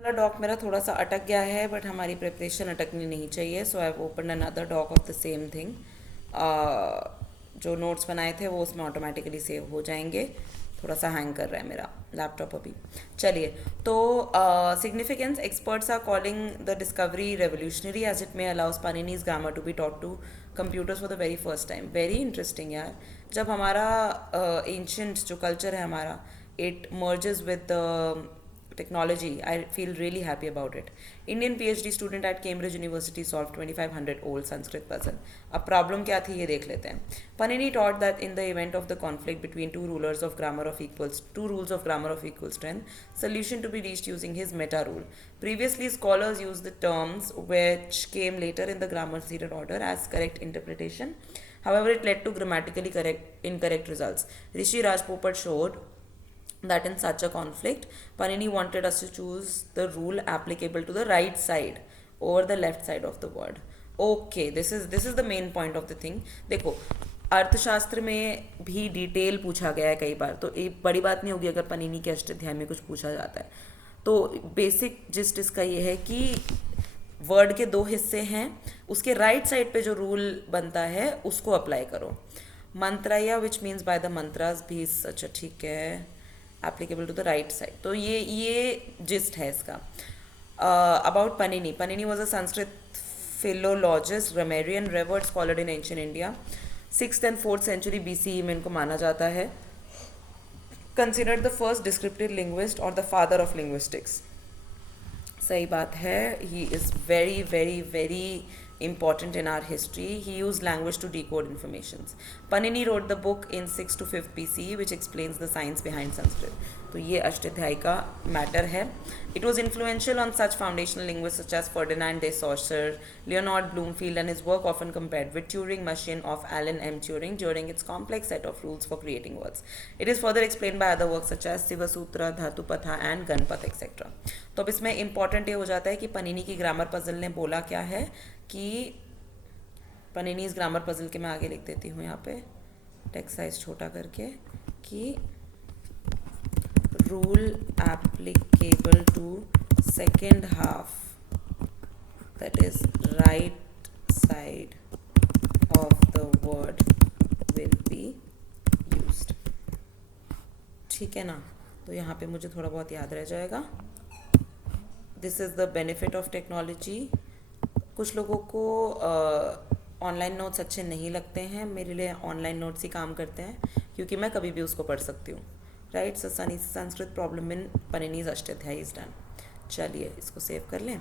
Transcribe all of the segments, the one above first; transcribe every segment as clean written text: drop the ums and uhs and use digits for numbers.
वाला डॉक मेरा थोड़ा सा अटक गया है, बट हमारी प्रिपरेशन अटकनी नहीं चाहिए, so I open another doc of the same thing. जो नोट्स बनाए थे वो उसमें ऑटोमेटिकली सेव हो जाएंगे। थोड़ा सा हैंग कर रहा है मेरा लैपटॉप अभी। चलिए, तो significance, experts are calling the discovery revolutionary as it may allows Panini's grammar to be taught to computers for the very first time. Very interesting यार। जब हमारा एंशंट जो कल्चर है हमारा, it merges with technology, I feel really happy about it. Indian PhD student at Cambridge University solved 2500 old Sanskrit puzzle. अब problem क्या थी ये देख लेते हैं. Panini taught that in the event of the conflict between two rules of grammar of equal strength, solution to be reached using his meta rule. Previously, scholars used the terms which came later in the grammar seated order as correct interpretation. However, it led to grammatically incorrect results. Rishi Rajpopat showed that in such a conflict, Panini wanted us to choose the rule applicable to the right side over the left side of the word. Okay, this is the main point of the thing. देखो, अर्थशास्त्र में भी detail पूछा गया है कई बार, तो एक बड़ी बात नहीं होगी अगर पनीनी के अष्टाध्याय में कुछ पूछा जाता है। तो बेसिक जिस्ट इसका ये है कि वर्ड के दो हिस्से हैं, उसके राइट साइड पे जो रूल बनता है उसको अप्लाई करो। मंत्राया विच मीन्स बाय द मंत्रास भी अच्छा ठीक है, applicable to the right side. तो ये जिस्ट है इसका। About Panini, Panini was a Sanskrit philologist, grammarian, revered scholar in ancient India. 6th and 4th century BCE में इनको माना जाता है। Considered the first descriptive linguist और द फादर ऑफ लिंग्विस्टिक्स। सही बात है, he is very very very important in our history. He used language to decode informations. Panini wrote the book in 6th to 5th BCE which explains the science behind Sanskrit. तो ये अष्टाध्यायी का matter है. It was influential on such foundational linguists such as Ferdinand de Saussure, Leonard Bloomfield, and his work often compared with Turing machine of Alan M. Turing during its complex set of rules for creating words. It is further explained by other works such as Siva Sutra, Dhatupatha and Ganpat etc. तो अब इसमें important ये हो जाता है कि पनीनी की grammar puzzle ने बोला क्या है कि पनीनीज ग्रामर पजल के मैं आगे लिख देती हूँ यहाँ पे टेक्स्ट साइज छोटा करके कि rule applicable to second half that is right side of the word will be used. ठीक है ना, तो यहाँ पे मुझे थोड़ा बहुत याद रह जाएगा। This is the benefit of technology. कुछ लोगों को ऑनलाइन नोट्स अच्छे नहीं लगते हैं, मेरे लिए ऑनलाइन नोट्स ही काम करते हैं क्योंकि मैं कभी भी उसको पढ़ सकती हूँ। Right, so Sanskrit problem in Panini's Ashtadhyayi is done. चलिए इसको सेव कर लें,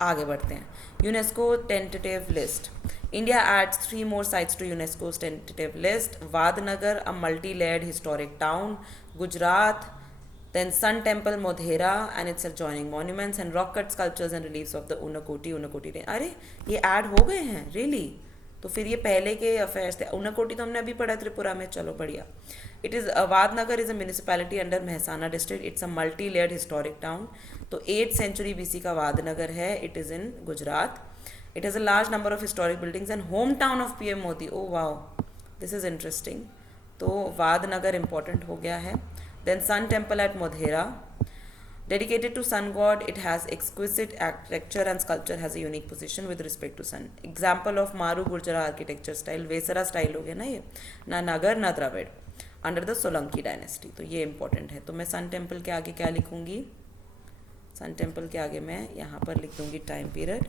आगे बढ़ते हैं। UNESCO tentative list. India adds 3 more sites to UNESCO's tentative list. Vadnagar, a multi-layered historic town. Gujarat, then Sun Temple, Modhera and its adjoining monuments, and rock-cut sculptures and reliefs of the Unakoti range. अरे ये add हो गए हैं really? तो फिर ये पहले के अफेयर्स थे। उनाकोटी तो हमने अभी पढ़ा त्रिपुरा में, चलो बढ़िया। It is Vadnagar is a municipality under Mehsana district. It's a multi layered historic town. तो 8th century BC का वादनगर है। It is in Gujarat. It has a large number of historic buildings and home town of PM Modi. Oh wow, this is interesting. तो Vadnagar important हो गया है। Then Sun Temple at Modhera. Dedicated to sun god, it has exquisite architecture and sculpture has a unique position with respect to sun. Example of Maru Gurjara architecture style, Vesara style हो गया ना ये, ना नागर ना Dravida, under the Solanki dynasty. तो ये important है। तो मैं सन टेम्पल के आगे क्या लिखूंगी? सन टेम्पल के आगे मैं यहाँ पर लिख दूंगी टाइम पीरियड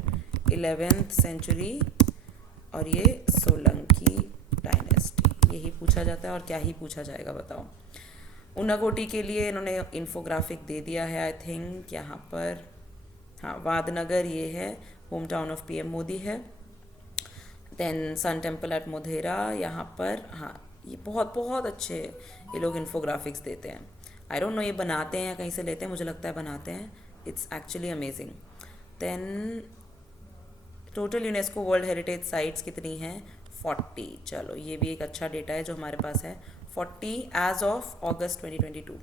11th century और ये सोलंकी डायनेस्टी। यही पूछा जाता है और क्या ही पूछा जाएगा बताओ। उनाकोटी के लिए इन्होंने इन्फोग्राफिक दे दिया है आई थिंक यहाँ पर। हाँ, वादनगर ये है, home town of PM Modi है। Then sun temple at Modhera यहाँ पर। हाँ, ये बहुत बहुत अच्छे ये लोग इन्फोग्राफिक्स देते हैं। आई डोंट नो ये बनाते हैं या कहीं से लेते हैं, मुझे लगता है बनाते हैं। It's actually amazing. Then total UNESCO world heritage sites कितनी हैं? 40। चलो ये भी एक अच्छा डेटा है जो हमारे पास है। 40 एज ऑफ अगस्त 2022,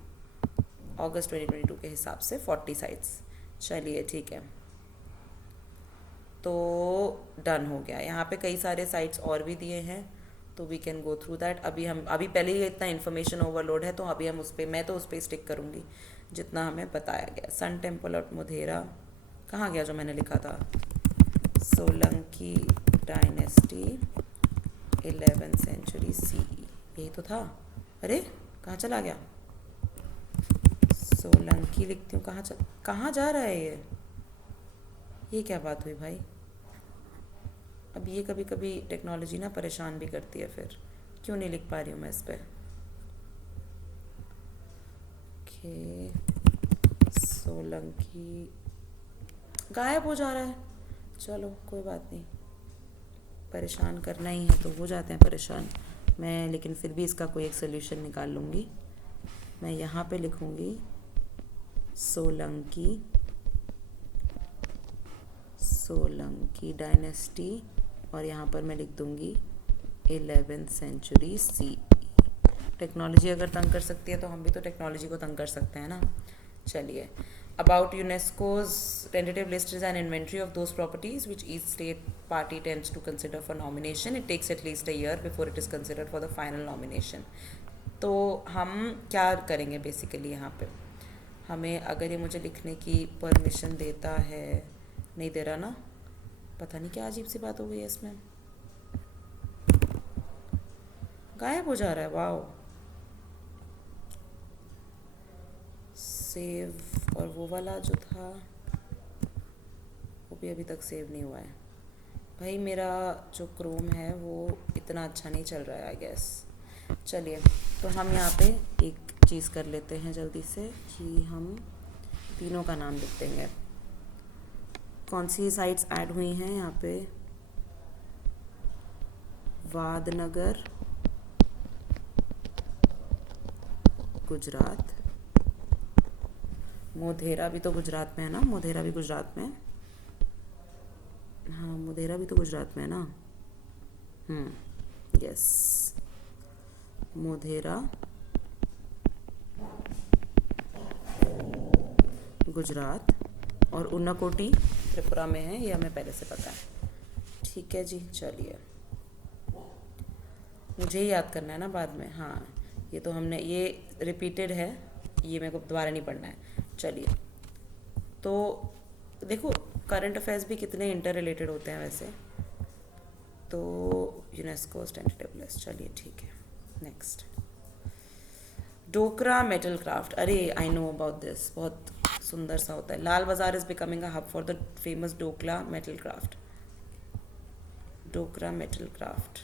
अगस्त 2022 के हिसाब से 40 साइट्स। चलिए ठीक है, तो डन हो गया। यहाँ पे कई सारे साइट्स और भी दिए हैं तो we can go through that. अभी पहले ही इतना इन्फॉर्मेशन ओवरलोड है तो अभी हम उस पर, मैं तो उस पर स्टिक करूँगी। जितना हमें बताया गया। सन टेम्पल ऑफ मोधेरा कहाँ गया जो मैंने लिखा था? Solanki dynasty 11th century CE, यही तो था। अरे कहाँ चला गया? सोलंकी लिखती हूँ, कहाँ जा रहा है ये क्या बात हुई भाई? अब ये कभी कभी टेक्नोलॉजी ना परेशान भी करती है, फिर क्यों नहीं लिख पा रही हूँ मैं इस पर। ओके, सोलंकी गायब हो जा रहा है। चलो कोई बात नहीं, परेशान करना ही है तो हो जाते हैं परेशान। मैं लेकिन फिर भी इसका कोई एक सोल्यूशन निकाल लूँगी। मैं यहाँ पे लिखूँगी सोलंकी डायनेस्टी और यहाँ पर मैं लिख दूँगी 11th सेंचुरी CE। टेक्नोलॉजी अगर तंग कर सकती है तो हम भी तो टेक्नोलॉजी को तंग कर सकते हैं ना। चलिए, about UNESCO's tentative list is an inventory of those properties which each state party tends to consider for nomination. It takes at least a year before it is considered for the final nomination. तो हम क्या करेंगे basically यहाँ पे? हमें अगर ये मुझे लिखने की परमिशन देता है, नहीं दे रहा ना, पता नहीं क्या अजीब सी बात हो गई है इसमें, गायब हो जा रहा है। वाओ, सेव, और वो वाला जो था वो भी अभी तक सेव नहीं हुआ है। भाई मेरा जो क्रोम है वो इतना अच्छा नहीं चल रहा है आई गेस। चलिए, तो हम यहाँ पे एक चीज़ कर लेते हैं जल्दी से कि हम तीनों का नाम लिख देंगे। कौन सी साइट्स ऐड हुई हैं यहाँ पे? वादनगर गुजरात, मोधेरा भी तो गुजरात में है ना? मोधेरा भी गुजरात में, हाँ मोधेरा भी तो गुजरात में है ना। यस, मोधेरा गुजरात, और उन्नाकोटी त्रिपुरा में है, ये हमें पहले से पता है। ठीक है जी, चलिए, मुझे ही याद करना है ना बाद में। हाँ, ये तो हमने, ये रिपीटेड है, ये मेरे को दोबारा नहीं पढ़ना है। चलिए, तो देखो करंट अफेयर्स भी कितने इंटर रिलेटेड होते हैं वैसे तो। यूनेस्को टेंटेटिव लिस्ट, चलिए ठीक है। नेक्स्ट, डोकरा मेटल क्राफ्ट। अरे आई नो अबाउट दिस, बहुत सुंदर सा होता है। लाल बाजार is becoming a hub for the famous Dokra metal craft. Dokra metal craft,